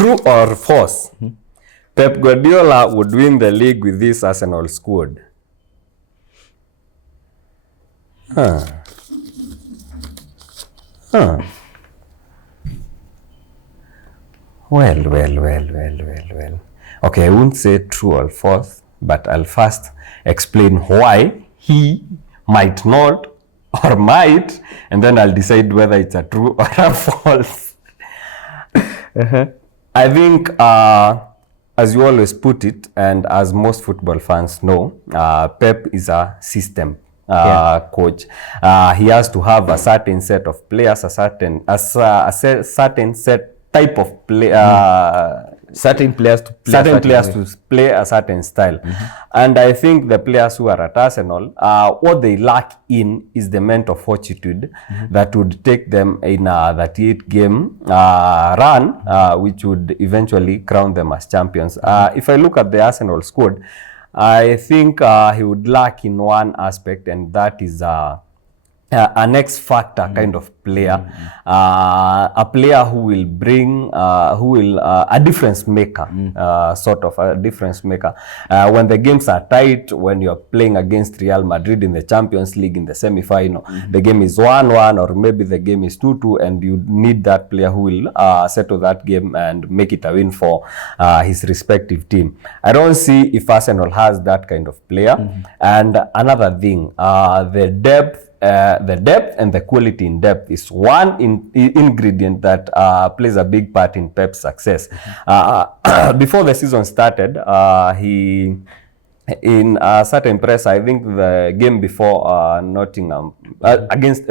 True or false? Pep Guardiola would win the league with this Arsenal squad. Huh. Well. Okay, I won't say true or false, but I'll first explain why he might not or might, and then I'll decide whether it's a true or a false. I think, as you always put it, and as most football fans know, Pep is a system coach. He has to have a certain set of players, a certain set type of play, certain players to play a certain style. And I think the players who are at Arsenal, what they lack in is the mental fortitude that would take them in a 38-game run, which would eventually crown them as champions. If I look at the Arsenal squad, I think he would lack in one aspect, and that is an X-factor kind of player, a player who will bring, a difference maker, sort of a difference maker. When the games are tight, when you're playing against Real Madrid in the Champions League in the semi-final, the game is 1-1 or maybe the game is 2-2, and you need that player who will settle that game and make it a win for his respective team. I don't see if Arsenal has that kind of player. And another thing, the depth and the quality in depth is one ingredient that plays a big part in Pep's success. Before the season started, he, in a certain press, I think the game before Nottingham, against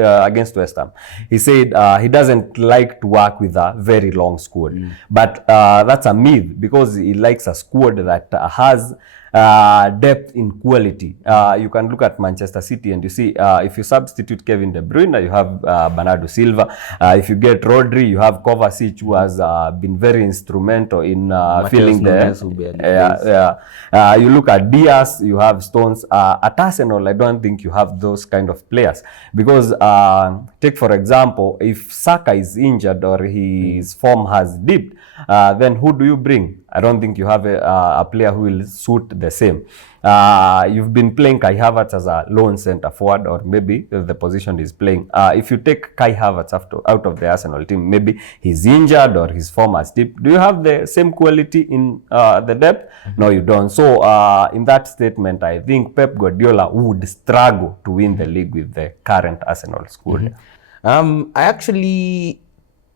West Ham, he said he doesn't like to work with a very long squad. But that's a myth, because he likes a squad that has depth in quality. You can look at Manchester City and you see, if you substitute Kevin De Bruyne, you have Bernardo Silva. If you get Rodri, you have Kovacic, who has been very instrumental in filling the... you look at Diaz, you have Stones. At Arsenal, I don't think you have those kind of players, because take for example, if Saka is injured or his form has dipped, then who do you bring? I don't think you have a player who will suit the same. You've been playing Kai Havertz as a lone center forward, or maybe the position is playing. If you take Kai Havertz out of the Arsenal team, maybe he's injured or his form has dipped. Do you have the same quality in the depth? No, you don't. So in that statement, I think Pep Guardiola would struggle to win the league with the current Arsenal squad. I actually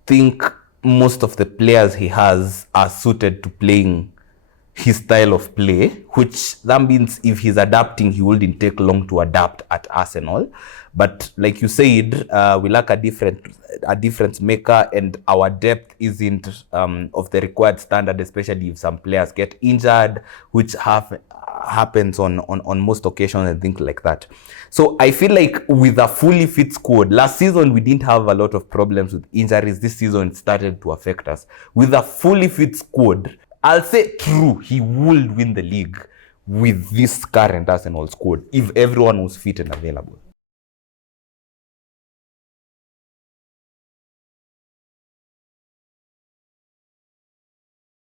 think most of the players he has are suited to playing his style of play, which that means if he's adapting, he wouldn't take long to adapt at Arsenal. But like you said, we lack a difference maker, and our depth isn't of the required standard, especially if some players get injured, which happens on most occasions and things like that. So I feel like with a fully fit squad, last season we didn't have a lot of problems with injuries. This season it started to affect us. With a fully fit squad, I'll say true, he would win the league with this current Arsenal squad if everyone was fit and available.